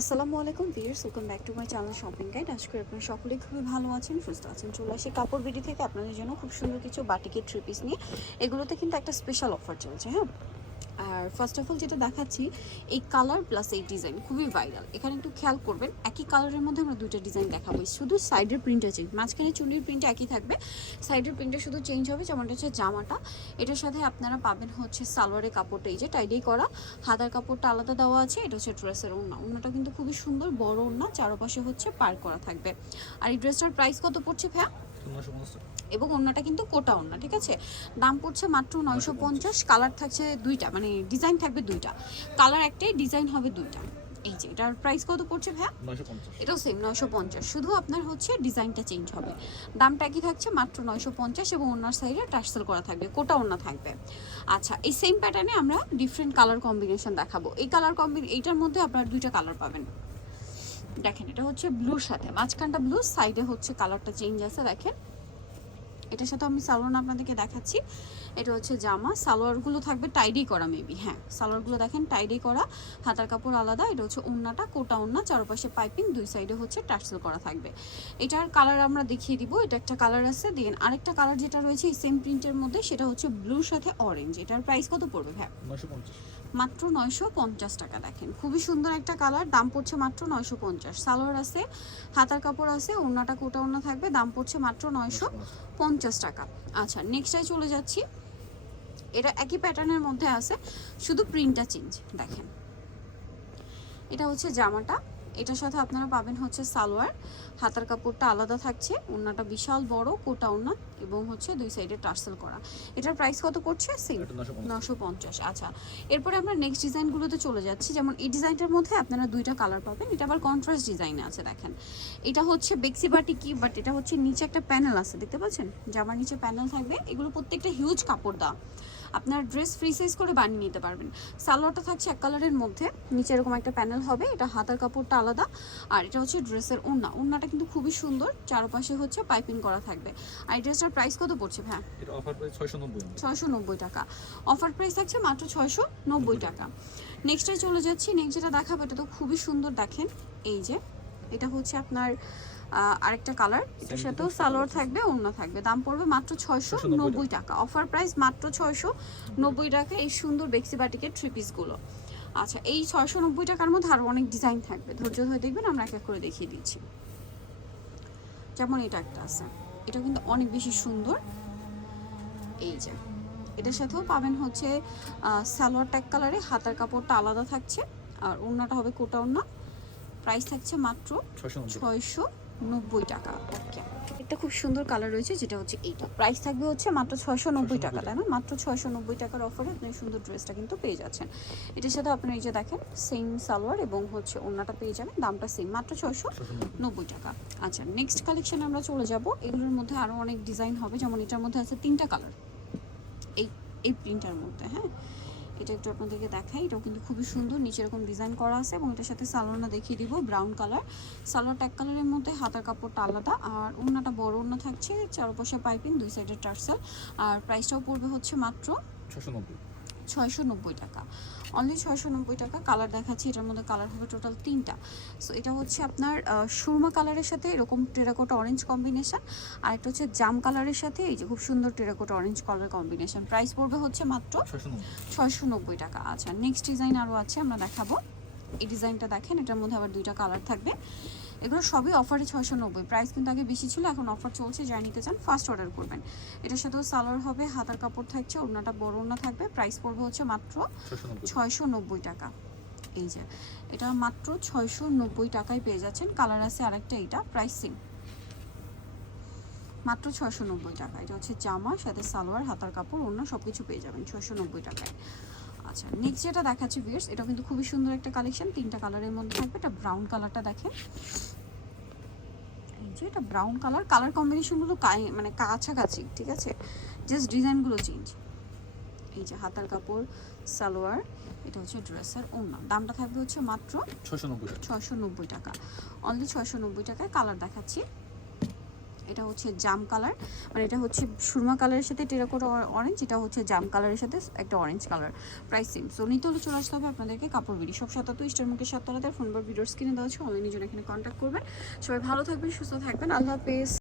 আসসালামু আলাইকুম viewers welcome back to my channel shopping guide আশা করি আপনারা সকলেই খুবই ভালো আছেন, সুস্থ আছেন। চলে আসি কাপড় বিডি থেকে। আপনাদের জন্য খুব সুন্দর কিছু বাটিকের থ্রি পিস নিয়ে। এগুলোতে কিন্তু একটা স্পেশাল অফার চলছে হ্যাঁ? আর ফার্স্ট অফ অল যেটা দেখাচ্ছি, এই কালার প্লাস এই ডিজাইন খুবই ভাইরাল এখানে একটু খেয়াল করবেন, একই কালারের মধ্যে আমরা দুইটা ডিজাইন দেখাবো। শুধু সাইডের প্রিন্টটা চেঞ্জ মাঝখানে চুনির প্রিন্ট একই থাকবে। সাইডের প্রিন্টটা শুধু চেঞ্জ হবে যেমন হচ্ছে জামাটা। এটার সাথে আপনারা পাবেন হচ্ছে সালোয়ারের কাপড়টা, এই যে টাইডেই করা। হাতার কাপড়টা আলাদা দেওয়া আছে, এটা হচ্ছে ড্রেসের ওড়না। ওড়নাটা কিন্তু খুবই সুন্দর, বড় ওড়না, চারপাশে হচ্ছে পার করা থাকবে। আর এই ড্রেসটার প্রাইস কত পড়ছে ভ্যা এবং ওড়নাটা কিন্তু কোটা ওড়না ঠিক আছে? দাম পড়ছে মাত্র নয়শো পঞ্চাশ। কালার থাকছে দুইটা মানে ডিজাইন থাকবে দুইটা। কালার একটাই ডিজাইন হবে দুইটা। এই যে এটার প্রাইস কত পড়ছে ভ্যা এটাও সেম নয়শো পঞ্চাশ। শুধু আপনার হচ্ছে ডিজাইনটা চেঞ্জ হবে। দামটা একই থাকছে মাত্র নয়শো পঞ্চাশ এবং ওনার সাইডে টার্সেল করা থাকবে কোটা ওনা থাকবে। আচ্ছা এই সেম প্যাটার্নে আমরা ডিফারেন্ট কালার কম্বিনেশন দেখাবো। এই কালার কম্বিনে এইটার মধ্যে আপনারা দুইটা কালার পাবেন। দেখেন এটা হচ্ছে ব্লুর সাথে। মাঝখানটা ব্লু সাইডে হচ্ছে কালারটা চেঞ্জ আছে দেখেন। এটার সাথে আমি সালোয়ার আপনাদেরকে দেখাচ্ছি। এটা হচ্ছে জামা। সালোয়ারগুলো থাকবে টাইডি করা মেবি হ্যাঁ। সালোয়ারগুলো দেখেন টাইডি করা। হাতার কাপড় আলাদা। এটা হচ্ছে ওন্নাটা কোটা ওন্না চারপাশে পাইপিং দুই সাইডে হচ্ছে টার্সেল করা থাকবে। এটার কালার আমরা দেখিয়ে দিব। এটা একটা কালার আছে। দেন আরেকটা কালার যেটা রয়েছে এই সেম প্রিন্টের মধ্যে সেটা হচ্ছে ব্লুর সাথে অরেঞ্জ এটার প্রাইস কত পড়বে হ্যাঁ মাত্র নয়শো পঞ্চাশ টাকা দেখেন। খুবই সুন্দর একটা কালার দাম পড়ছে মাত্র নয়শো পঞ্চাশ। সালোয়ার আছে হাতার কাপড় আছে ওড়নাটা কোটা ওড়না থাকবে। দাম পড়ছে মাত্র নয়শো পঞ্চাশ টাকা। আচ্ছা নেক্সটায় চলে যাচ্ছি। এটা একই প্যাটার্নের মধ্যে আছে, শুধু প্রিন্টটা চেঞ্জ দেখেন। এটা হচ্ছে জামাটা। এটার সাথে আপনারা পাবেন হচ্ছে সালোয়ার। হাতার কাপড়টা আলাদা থাকছে ওড়নাটা বিশাল বড় কোটা ওড়না এবং হচ্ছে দুই সাইডে টার্সেল করা। এটার প্রাইস কত পড়ছে? সেম নশো পঞ্চাশ। আচ্ছা এরপরে আমরা নেক্সট ডিজাইনগুলোতে চলে যাচ্ছি। যেমন এই ডিজাইনটার মধ্যে আপনারা দুইটা কালার পাবেন। এটা আবার কন্ট্রাস্ট ডিজাইনে আছে দেখেন। এটা হচ্ছে বেক্সি বাটি কি? বাট এটা হচ্ছে নিচে একটা প্যানেল আছে দেখতে পাচ্ছেন? জামার নিচে প্যানেল থাকবে। এগুলো প্রত্যেকটা হিউজ কাপড় দা আপনার ড্রেস ফ্রি সাইজ করে বানিয়ে নিতে পারবেন। সালোয়ারটা থাকছে এক কালারের মধ্যে। নিচে এরকম একটা প্যানেল হবে। এটা হাতার কাপড়টা আলাদা। আর এটা হচ্ছে ড্রেসের ওড়না। ওড়নাটা কিন্তু খুবই সুন্দর। চারপাশে হচ্ছে পাইপিং করা থাকবে। আর এই ড্রেসটার প্রাইস কত পড়ছে হ্যাঁ এটা অফার প্রাইস 690 ছয়শো নব্বই টাকা। অফার প্রাইস থাকছে মাত্র ছয়শো নব্বই টাকা। নেক্সটে চলে যাচ্ছি। নেক্সট যেটা দেখাবো এটা তো খুবই সুন্দর দেখেন। এই যে এটা হচ্ছে আপনার আরেকটা কালার এটার সাথেও সালোয়ার থাকবে অন্য থাকবে। দাম পড়বে মাত্র ছয়শো নব্বই টাকা। অফার প্রাইস মাত্র ছয়শো নব্বই টাকা। এই সুন্দর বেক্সি বাটিকের থ্রি পিসগুলো আচ্ছা এই ছয়শো নব্বই টাকার মধ্যে আরও অনেক ডিজাইন থাকবে। ধৈর্য ধরে দেখবেন আমরা এক এক করে দেখিয়ে দিচ্ছি। যেমন এটা একটা আছে। এটা কিন্তু অনেক বেশি সুন্দর। এই যে এটার সাথেও পাবেন হচ্ছে সালোয়ার ট্যাগ কালারে হাতার কাপড়টা আলাদা থাকছে। আর ওড়নাটা হবে কোটা ওড়না। প্রাইস থাকছে মাত্র ছয়শো নব্বই টাকা। ওকে। একটা খুব সুন্দর কালার রয়েছে যেটা হচ্ছে এইটা। প্রাইস থাকবে হচ্ছে মাত্র ছয়শো নব্বই টাকা তাই না? মাত্র ছয়শো নব্বই টাকার অফারে আপনি সুন্দর ড্রেসটা কিন্তু পেয়ে যাচ্ছেন। এটার সাথে আপনি এই যে দেখেন সেম সালোয়ার এবং হচ্ছে ওড়নাটা পেয়ে যাবেন দামটা সেম মাত্র ছয়শো নব্বই টাকা। আচ্ছা নেক্সট কালেকশনে আমরা চলে যাব। এগুলোর মধ্যে আরও অনেক ডিজাইন হবে যেমন এটার মধ্যে আছে তিনটা কালার এই এই প্রিন্টার মধ্যে হ্যাঁ? এটা একটু আপনাদেরকে দেখাই। এটাও কিন্তু খুবই সুন্দর। নিচে এরকম ডিজাইন করা আছে এবং এটার সাথে সালোয়ারটা দেখিয়ে দিব ব্রাউন কালার সালোয়ার এক কালারের মধ্যে, হাতার কাপড়টা আলাদা। আর ওড়নাটা বড় ওড়না থাকছে, চারপাশে পাইপিং দুই সাইডে টার্সেল। আর প্রাইসটাও পড়বে হচ্ছে মাত্র 690 ছয়শো নব্বই টাকা। অনলি ছয়শো নব্বই টাকা কালার দেখাচ্ছি এটার মধ্যে কালার হবে টোটাল তিনটা। সো এটা হচ্ছে আপনার সুরমা কালারের সাথে এরকম টেরাকোটা অরেঞ্জ কম্বিনেশন আর এটা হচ্ছে জাম কালারের সাথে এই যে খুব সুন্দর terracotta orange colour combination price পড়বে হচ্ছে মাত্র ছয়শো নব্বই। টাকা। আচ্ছা নেক্সট ডিজাইন আরও আছে আমরা দেখাবো। এই ডিজাইনটা দেখেন এটার মধ্যে আবার দুইটা কালার থাকবে। এগুলো সবই অফারে ছয়শো নব্বই। প্রাইস কিন্তু আগে বেশি ছিল এখন অফার চলছে যা নিতে চান ফার্স্ট অর্ডার করবেন। এটার সাথেও সালোয়ার হবে হাতার কাপড় থাকছে ওড়নাটা বড় ওড়না থাকবে প্রাইস পড়বে হচ্ছে মাত্র ছয়শো নব্বই। টাকা। এই যে এটা মাত্র ছয়শো নব্বই টাকায় পেয়ে যাচ্ছেন কালার আছে আরেকটা এটা প্রাইস সেম মাত্র ছয়শো নব্বই টাকা এটা হচ্ছে জামা সাথে সালোয়ার হাতার কাপড় অন্য সব কিছু পেয়ে যাবেন ছয়শো নব্বই টাকায়। আচ্ছা নেক্সট যেটা দেখাচ্ছি বিয়ার্স এটা কিন্তু খুবই সুন্দর একটা কালেকশন তিনটা কালারের মধ্যে থাকবে এটা ব্রাউন কালারটা দেখেন। যে এটা ব্রাউন কালার কালার কম্বিনেশনগুলো মানে কাছাকাছি ঠিক আছে? জাস্ট ডিজাইনগুলো চেঞ্জ এই যে হাতার কাপড় সালোয়ার এটা হচ্ছে ড্রেসের ওড়না। দামটা থাকবে হচ্ছে মাত্র 690 টাকা। নব্বই টাকা। অনলি ছয়শো নব্বই টাকায় কালার দেখাচ্ছি। এটা হচ্ছে জাম কালার। মানে এটা হচ্ছে সুরমা কালারের সাথে টেরাকোটা অরেঞ্জ এটা হচ্ছে জাম কালারের সাথে একটা orange colour. Price same so নিতে হলে চলে আসতে হবে আপনাদেরকে কাপড় বিড়ি। সব সাতাত্তর ইস্টার মুখে সাততলাতে ফোন বা ভিডিওর স্ক্রিনে দেওয়া হচ্ছে অনলাইনে জন্য এখানে কন্ট্যাক্ট করবেন। সবাই ভালো থাকবেন, সুস্থ থাকবেন। আল্লাহ হাফেজ।